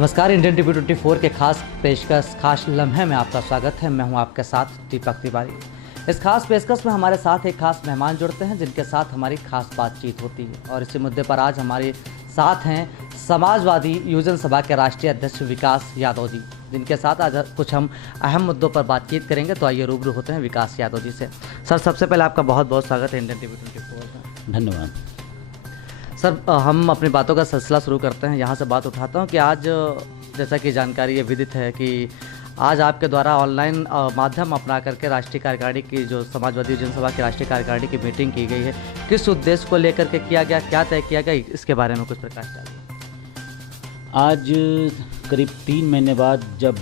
नमस्कार, Indian TV 24 के खास पेशकश खास लम्हे में आपका स्वागत है। मैं हूं आपके साथ दीपक तिवारी। इस खास पेशकश में हमारे साथ एक खास मेहमान जुड़ते हैं जिनके साथ हमारी खास बातचीत होती है और इसी मुद्दे पर आज हमारे साथ हैं समाजवादी युवजन सभा के राष्ट्रीय अध्यक्ष विकास यादव जी, जिनके साथ आज कुछ हम अहम मुद्दों पर बातचीत करेंगे। तो आइए रूबरू होते हैं विकास यादव जी से। सर, सबसे पहले आपका बहुत बहुत स्वागत है इंडियन टीवी 24 में। धन्यवाद सर, हम अपनी बातों का सिलसिला शुरू करते हैं। यहाँ से बात उठाता हूँ कि आज जैसा कि जानकारी ये विदित है कि आज आपके द्वारा ऑनलाइन माध्यम अपना करके राष्ट्रीय कार्यकारिणी की जो समाजवादी जनसभा की राष्ट्रीय कार्यकारिणी की मीटिंग की गई है, किस उद्देश्य को लेकर के किया गया, क्या तय किया गया, इसके बारे में कुछ प्रकाश डालिए। आज करीब 3 महीने बाद जब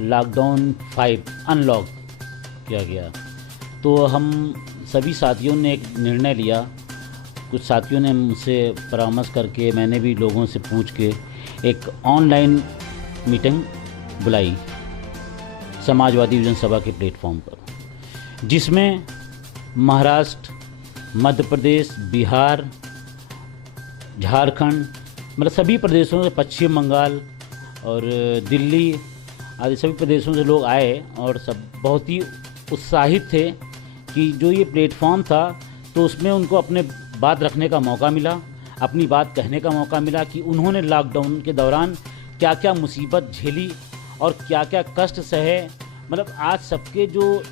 लॉकडाउन 5 अनलॉक किया गया तो हम सभी साथियों ने एक निर्णय लिया। कुछ साथियों ने मुझसे परामर्श करके, मैंने भी लोगों से पूछ के एक ऑनलाइन मीटिंग बुलाई समाजवादी युवजन सभा के प्लेटफॉर्म पर, जिसमें महाराष्ट्र, मध्य प्रदेश, बिहार, झारखंड, मतलब सभी प्रदेशों से, पश्चिम बंगाल और दिल्ली आदि सभी प्रदेशों से लोग आए और सब बहुत ही उत्साहित थे कि जो ये प्लेटफॉर्म था तो उसमें उनको अपने बात रखने का मौका मिला, अपनी बात कहने का मौका मिला कि उन्होंने लॉकडाउन के दौरान क्या क्या मुसीबत झेली और क्या क्या कष्ट सहे। मतलब आज सबके जो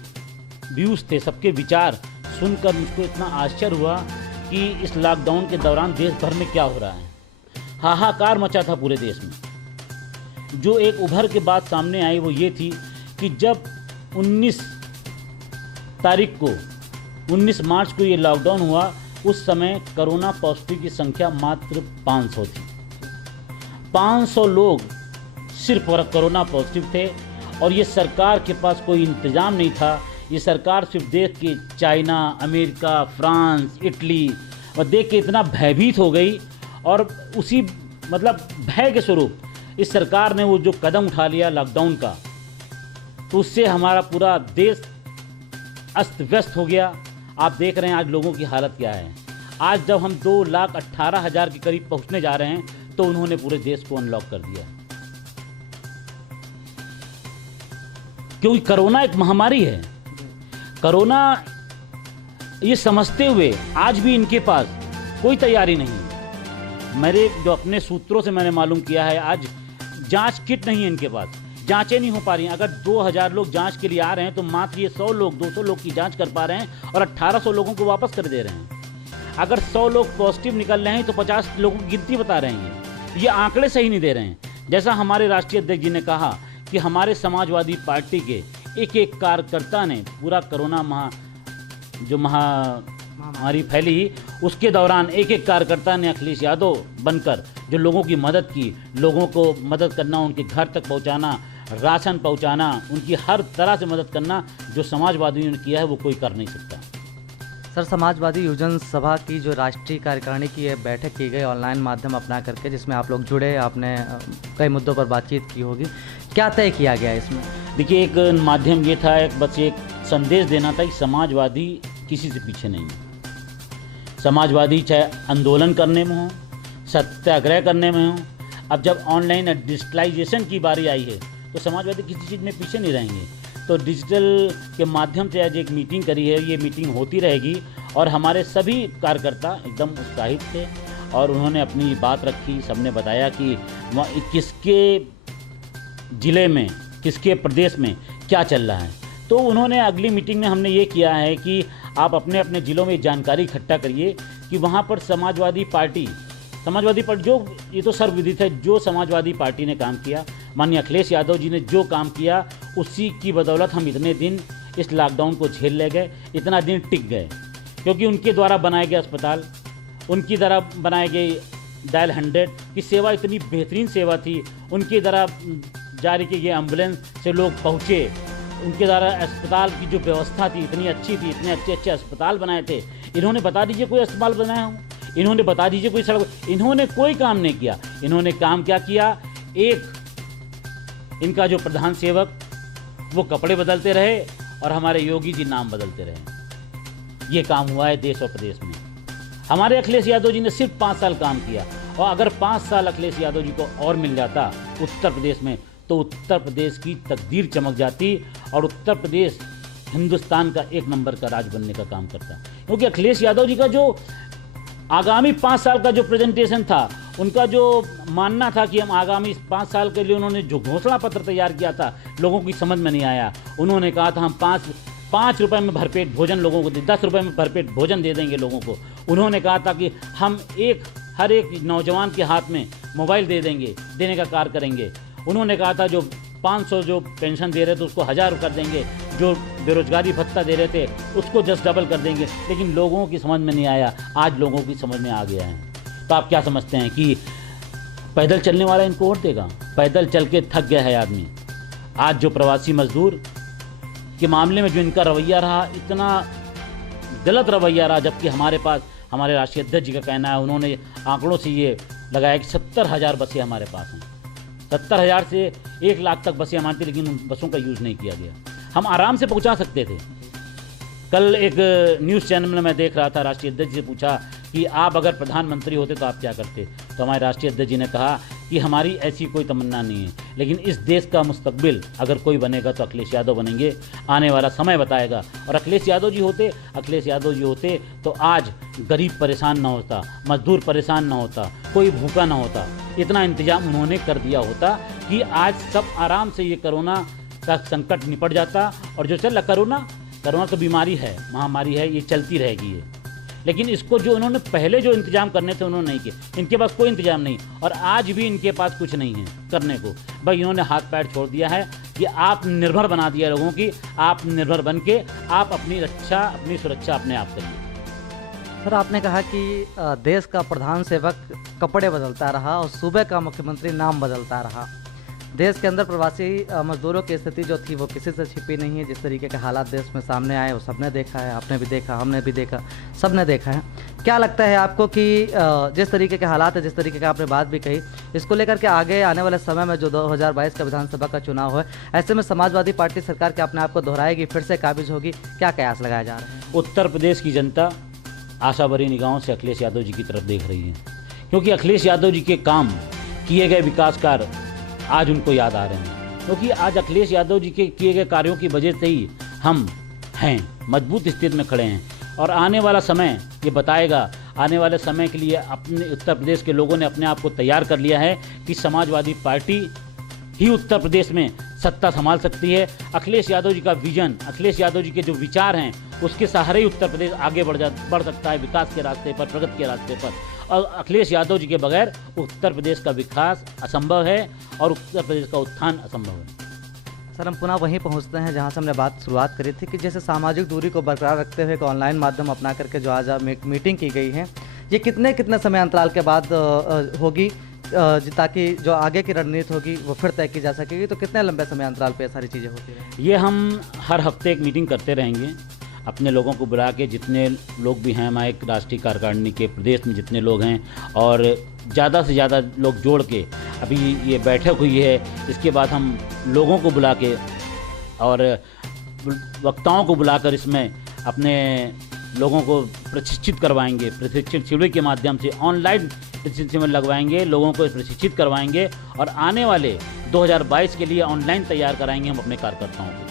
व्यूज़ थे, सबके विचार सुनकर मुझको इतना आश्चर्य हुआ कि इस लॉकडाउन के दौरान देश भर में क्या हो रहा है। हाहाकार मचा था पूरे देश में। जो एक उभर के बात सामने आई वो ये थी कि जब 19 तारीख को 19 मार्च को ये लॉकडाउन हुआ, उस समय कोरोना पॉजिटिव की संख्या मात्र 500 थी। 500 लोग सिर्फ कोरोना पॉजिटिव थे और ये सरकार के पास कोई इंतज़ाम नहीं था। ये सरकार सिर्फ देख के चाइना, अमेरिका, फ्रांस, इटली और देख के इतना भयभीत हो गई और उसी मतलब भय के स्वरूप इस सरकार ने वो जो कदम उठा लिया लॉकडाउन का, तो उससे हमारा पूरा देश अस्त व्यस्त हो गया। आप देख रहे हैं आज लोगों की हालत क्या है। आज जब हम 2,18,000 के करीब पहुंचने जा रहे हैं तो उन्होंने पूरे देश को अनलॉक कर दिया, क्योंकि कोरोना एक महामारी है। कोरोना ये समझते हुए आज भी इनके पास कोई तैयारी नहीं है। मेरे जो अपने सूत्रों से मैंने मालूम किया है, आज जांच किट नहीं है इनके पास, जांचें नहीं हो पा रही हैं। अगर 2,000 लोग जांच के लिए आ रहे हैं तो मात्र ये 100 लोग, 200 लोग की जांच कर पा रहे हैं और 1,800 लोगों को वापस कर दे रहे हैं। अगर 100 लोग पॉजिटिव निकल रहे हैं तो 50 लोगों की गिनती बता रहे हैं। ये आंकड़े सही नहीं दे रहे हैं। जैसा हमारे राष्ट्रीय अध्यक्ष जी ने कहा कि हमारे समाजवादी पार्टी के एक एक कार्यकर्ता ने पूरा कोरोना महामारी फैली उसके दौरान एक एक कार्यकर्ता ने अखिलेश यादव बनकर जो लोगों की मदद की, लोगों को मदद करना, उनके घर तक पहुंचाना, राशन पहुंचाना, उनकी हर तरह से मदद करना, जो समाजवादियों ने किया है वो कोई कर नहीं सकता। सर, समाजवादी युवजन सभा की जो राष्ट्रीय कार्यकारिणी की बैठक की गई ऑनलाइन माध्यम अपना करके, जिसमें आप लोग जुड़े, आपने कई मुद्दों पर बातचीत की होगी, क्या तय किया गया इसमें? देखिए, एक माध्यम ये था, बस एक संदेश देना था कि समाजवादी किसी से पीछे नहीं है। समाजवादी चाहे आंदोलन करने में हो, सत्याग्रह करने में हो, अब जब ऑनलाइन डिजिटलाइजेशन की बारी आई है तो समाजवादी किसी चीज़ में पीछे नहीं रहेंगे। तो डिजिटल के माध्यम से आज एक मीटिंग करी है, ये मीटिंग होती रहेगी और हमारे सभी कार्यकर्ता एकदम उत्साहित थे और उन्होंने अपनी बात रखी। सबने बताया कि किसके ज़िले में, किसके प्रदेश में क्या चल रहा है। तो उन्होंने अगली मीटिंग में हमने ये किया है कि आप अपने अपने ज़िलों में जानकारी इकट्ठा करिए कि वहाँ पर समाजवादी पार्टी जो, ये तो सर्वविदित है, जो समाजवादी पार्टी ने काम किया, माननीय अखिलेश यादव जी ने जो काम किया, उसी की बदौलत हम इतने दिन इस लॉकडाउन को झेल ले गए, इतना दिन टिक गए। क्योंकि उनके द्वारा बनाए गए अस्पताल, उनकी द्वारा बनाए गए डायल 100 की सेवा इतनी बेहतरीन सेवा थी, उनके द्वारा जारी की गई एम्बुलेंस से लोग पहुँचे, उनके द्वारा अस्पताल की जो व्यवस्था थी इतनी अच्छी थी, इतने अच्छे अच्छे अस्पताल बनाए थे। इन्होंने बता दीजिए कोई अस्पताल बनाया हो, इन्होंने बता दीजिए कोई सड़क, इन्होंने कोई काम नहीं किया। इन्होंने काम क्या किया, एक इनका जो प्रधान सेवक वो कपड़े बदलते रहे और हमारे योगी जी नाम बदलते रहे। ये काम हुआ है देश और प्रदेश में। हमारे अखिलेश यादव जी ने सिर्फ 5 साल काम किया और अगर 5 साल अखिलेश यादव जी को और मिल जाता उत्तर प्रदेश में, तो उत्तर प्रदेश की तकदीर चमक जाती और उत्तर प्रदेश हिंदुस्तान का एक नंबर का राज बनने का काम करता। क्योंकि अखिलेश यादव जी का जो आगामी 5 साल का जो प्रेजेंटेशन था, उनका जो मानना था कि हम आगामी 5 साल के लिए, उन्होंने जो घोषणा पत्र तैयार किया था, लोगों की समझ में नहीं आया। उन्होंने कहा था हम 5 रुपए में भरपेट भोजन लोगों को 10 रुपए में भरपेट भोजन दे देंगे लोगों को। उन्होंने कहा था कि हम हर एक नौजवान के हाथ में मोबाइल देने का कार्य करेंगे। उन्होंने कहा था जो 500 जो पेंशन दे रहे थे उसको 1000 कर देंगे, जो बेरोजगारी भत्ता दे रहे थे उसको जस्ट डबल कर देंगे। लेकिन लोगों की समझ में नहीं आया, आज लोगों की समझ में आ गया है। तो आप क्या समझते हैं कि पैदल चलने वाला इनको वोट देगा? पैदल चल के थक गया है आदमी। आज जो प्रवासी मजदूर के मामले में जो इनका रवैया रहा, इतना गलत रवैया रहा, जबकि हमारे पास हमारे राष्ट्रीय अध्यक्ष जी का कहना है, उन्होंने आंकड़ों से ये लगाया कि 70,000 बसें हमारे पास हैं। 70,000 से 1 लाख तक बसें हमारी थी, लेकिन उन बसों का यूज़ नहीं किया गया। हम आराम से पहुंचा सकते थे। कल एक न्यूज़ चैनल में मैं देख रहा था, राष्ट्रीय अध्यक्ष से पूछा कि आप अगर प्रधानमंत्री होते तो आप क्या करते? तो हमारे राष्ट्रीय अध्यक्ष जी ने कहा कि हमारी ऐसी कोई तमन्ना नहीं है, लेकिन इस देश का मुस्तकबिल अगर कोई बनेगा तो अखिलेश यादव बनेंगे। आने वाला समय बताएगा। और अखिलेश यादव जी होते तो आज गरीब परेशान ना होता, मजदूर परेशान ना होता, कोई भूखा ना होता। इतना इंतजाम उन्होंने कर दिया होता कि आज सब आराम से ये कोरोना का संकट निपट जाता। और जो चल कोरोना तो बीमारी है, महामारी है, ये चलती रहेगी ये। लेकिन इसको जो उन्होंने पहले जो इंतजाम करने थे उन्होंने नहीं किए। इनके पास कोई इंतजाम नहीं, और आज भी इनके पास कुछ नहीं है करने को। भाई इन्होंने हाथ पैर छोड़ दिया है कि आप निर्भर बना दिया लोगों की। आप निर्भर बन के आप अपनी सुरक्षा अपने आप करिए। सर, आपने कहा कि देश का प्रधान सेवक कपड़े बदलता रहा और सूबे का मुख्यमंत्री नाम बदलता रहा। देश के अंदर प्रवासी मजदूरों की स्थिति जो थी वो किसी से छिपी नहीं है। जिस तरीके के हालात देश में सामने आए वो सबने देखा है, आपने भी देखा, हमने भी देखा, सबने देखा है। क्या लगता है आपको कि जिस तरीके के हालात है, जिस तरीके का आपने बात भी कही, इसको लेकर के आगे आने वाले समय में जो 2022 का विधानसभा का चुनाव है, ऐसे में समाजवादी पार्टी सरकार के अपने आप को दोहराएगी, फिर से काबिज होगी? क्या कयास लगाया जा रहा है? उत्तर प्रदेश की जनता आशा भरी निगाहों से अखिलेश यादव जी की तरफ देख रही है, क्योंकि अखिलेश यादव जी के काम किए गए विकास कार्य आज उनको याद आ रहे हैं। क्योंकि आज अखिलेश यादव जी के किए गए कार्यों की वजह से ही हम हैं, मजबूत स्थिति में खड़े हैं। और आने वाला समय ये बताएगा। आने वाले समय के लिए अपने उत्तर प्रदेश के लोगों ने अपने आप को तैयार कर लिया है कि समाजवादी पार्टी ही उत्तर प्रदेश में सत्ता संभाल सकती है। अखिलेश यादव जी का विजन, अखिलेश यादव जी के जो विचार हैं, उसके सहारे ही उत्तर प्रदेश आगे बढ़ सकता है विकास के रास्ते पर, प्रगति के रास्ते पर। और अखिलेश यादव जी के बगैर उत्तर प्रदेश का विकास असंभव है और उत्तर प्रदेश का उत्थान असंभव है। सर, हम पुनः वहीं पहुंचते हैं जहां से हमने बात शुरुआत करी थी कि जैसे सामाजिक दूरी को बरकरार रखते हुए एक ऑनलाइन माध्यम अपना करके जो आज मीटिंग की गई है, ये कितने समय अंतराल के बाद होगी, ताकि जो आगे की रणनीति होगी वो फिर तय की जा सकेगी? तो कितने लंबे समय अंतराल पे सारी चीज़ें होती हैं? ये हम हर हफ्ते एक मीटिंग करते रहेंगे, अपने लोगों को बुला के, जितने लोग भी हैं हमारे राष्ट्रीय कार्यकारिणी के प्रदेश में जितने लोग हैं, और ज़्यादा से ज़्यादा लोग जोड़ के अभी ये बैठक हुई है। इसके बाद हम लोगों को बुला के और वक्ताओं को बुलाकर इसमें अपने लोगों को प्रशिक्षित करवाएंगे। प्रशिक्षण शिविर के माध्यम से ऑनलाइन प्रशिक्षण शिविर लगवाएंगे, लोगों को प्रशिक्षित करवाएंगे और आने वाले 2022 के लिए ऑनलाइन तैयार कराएंगे हम अपने कार्यकर्ताओं को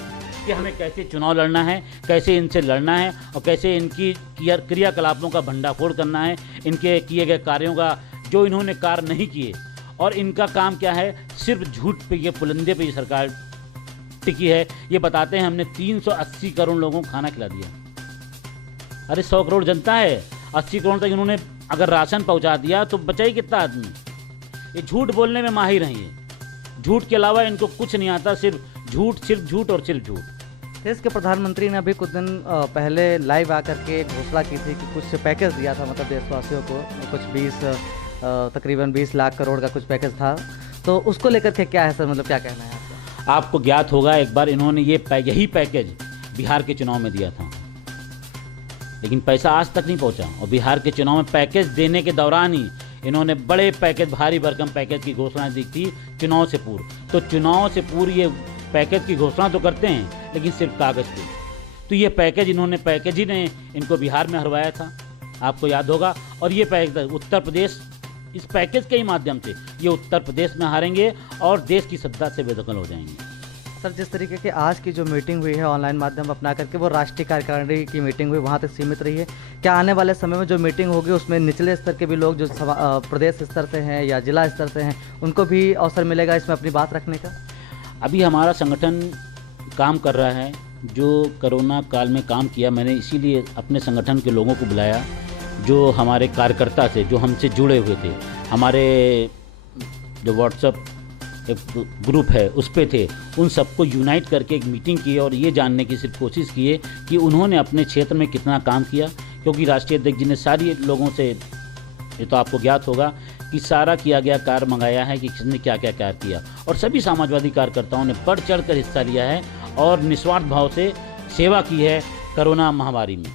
कि हमें कैसे चुनाव लड़ना है, कैसे इनसे लड़ना है और कैसे इनकी क्रियाकलापों का भंडाफोड़ करना है, इनके किए गए कार्यों का जो इन्होंने कार्य नहीं किए। और इनका काम क्या है? सिर्फ झूठ पे, ये पुलंदे पे ये सरकार टिकी है। ये बताते हैं हमने 380 करोड़ लोगों को खाना खिला दिया। अरे 100 करोड़ जनता है, 80 करोड़ तक इन्होंने अगर राशन पहुंचा दिया तो बचा ही कितना आदमी? ये झूठ बोलने में माहिर हैं। ये झूठ के अलावा इनको कुछ नहीं आता, सिर्फ झूठ और सिर्फ झूठ। देश के प्रधानमंत्री ने अभी कुछ दिन पहले लाइव आकर के घोषणा की थी कि कुछ पैकेज दिया था, मतलब देशवासियों को कुछ तकरीबन 20 लाख करोड़ का कुछ पैकेज था। तो उसको लेकर के क्या है सर, मतलब क्या कहना है आपका? आपको ज्ञात होगा एक बार इन्होंने यही पैकेज बिहार के चुनाव में दिया था, लेकिन पैसा आज तक नहीं पहुंचा। और बिहार के चुनाव में पैकेज देने के दौरान ही इन्होंने बड़े पैकेज, भारी भरकम पैकेज की घोषणा दी थी चुनाव से पूर्व। तो चुनाव से पूर्व ये पैकेज की घोषणा तो करते हैं, लेकिन सिर्फ कागज़ पे। तो ये पैकेज ही ने इनको बिहार में हरवाया था, आपको याद होगा। और ये पैकेज उत्तर प्रदेश इस पैकेज के ही माध्यम से ये उत्तर प्रदेश में हारेंगे और देश की सत्ता से बेदखल हो जाएंगे। सर, जिस तरीके की आज की जो मीटिंग हुई है ऑनलाइन माध्यम अपना करके, वो राष्ट्रीय कार्यकारिणी की मीटिंग हुई, वहाँ तक सीमित रही है। क्या आने वाले समय में जो मीटिंग होगी उसमें निचले स्तर के भी लोग जो प्रदेश स्तर से हैं या जिला स्तर से हैं, उनको भी अवसर मिलेगा इसमें अपनी बात रखने का? अभी हमारा संगठन काम कर रहा है, जो कोरोना काल में काम किया, मैंने इसीलिए अपने संगठन के लोगों को बुलाया, जो हमारे कार्यकर्ता थे, जो हमसे जुड़े हुए थे, हमारे जो व्हाट्सएप एक ग्रुप है उस पे थे, उन सबको यूनाइट करके एक मीटिंग की और ये जानने की सिर्फ कोशिश की है कि उन्होंने अपने क्षेत्र में कितना काम किया। क्योंकि राष्ट्रीय अध्यक्ष जी ने सारी लोगों से, ये तो आपको ज्ञात होगा कि सारा किया गया कार्य मंगाया है कि किसने क्या क्या कार्य किया, और सभी समाजवादी कार्यकर्ताओं ने बढ़ चढ़ कर हिस्सा लिया है और निस्वार्थ भाव से सेवा की है कोरोना महामारी में।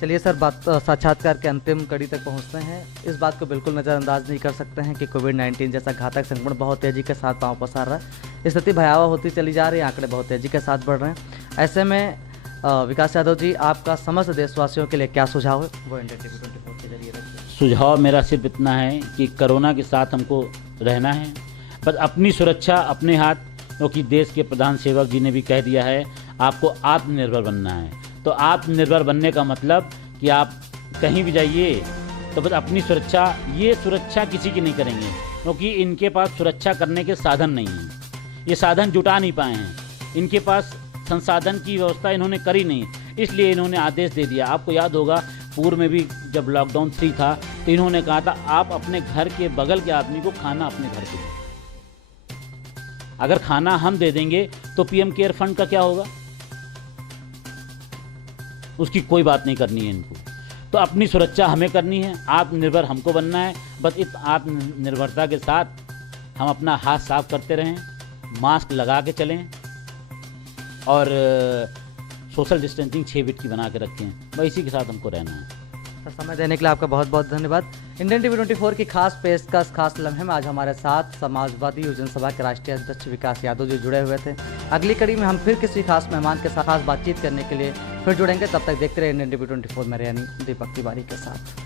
चलिए सर, बात साक्षात्कार के अंतिम कड़ी तक पहुंचते हैं। इस बात को बिल्कुल नज़रअंदाज नहीं कर सकते हैं कि कोविड-19 जैसा घातक संक्रमण बहुत तेज़ी के साथ पांव पसार रहा है। स्थिति भयावह होती चली जा रही है, आंकड़े बहुत तेज़ी के साथ बढ़ रहे हैं। ऐसे में विकास यादव जी, आपका समस्त देशवासियों के लिए क्या सुझाव है, वो इंडिया टीवी 24 के जरिए रखिए। सुझाव मेरा सिर्फ इतना है कि कोरोना के साथ हमको रहना है, बस अपनी सुरक्षा अपने हाथ, क्योंकि देश के प्रधान सेवक जी ने भी कह दिया है आपको आत्मनिर्भर बनना है। तो आत्मनिर्भर बनने का मतलब कि आप कहीं भी जाइए तो बस अपनी सुरक्षा, ये सुरक्षा किसी की नहीं करेंगे, क्योंकि इनके पास सुरक्षा करने के साधन नहीं हैं, ये साधन जुटा नहीं पाए हैं, इनके पास संसाधन की व्यवस्था इन्होंने करी नहीं, इसलिए इन्होंने आदेश दे दिया। आपको याद होगा पूर्व में भी जब लॉकडाउन 3 था तो इन्होंने कहा था आप अपने घर के बगल के आदमी को खाना अपने घर पे दें। अगर खाना हम दे देंगे तो पीएम केयर फंड का क्या होगा, उसकी कोई बात नहीं करनी है इनको। तो अपनी सुरक्षा हमें करनी है, आत्मनिर्भर हमको बनना है। बस इस आत्मनिर्भरता के साथ हम अपना हाथ साफ करते रहें, मास्क लगा के चलें और सोशल डिस्टेंसिंग 6 फीट की बना के रखें। बस इसी के साथ हमको रहना है। सर, समय देने के लिए आपका बहुत बहुत धन्यवाद। इंडियन टीवी 24 की खास पेशकश, खास लम्हे में आज हमारे साथ समाजवादी योजना सभा के राष्ट्रीय अध्यक्ष विकास यादव जी जुड़े हुए थे। अगली कड़ी में हम फिर किसी खास मेहमान के साथ खास बातचीत करने के लिए फिर जुड़ेंगे। तब तक देखते रहे इंडियन टीवी 24 में, यानी दीपक तिवारी के साथ।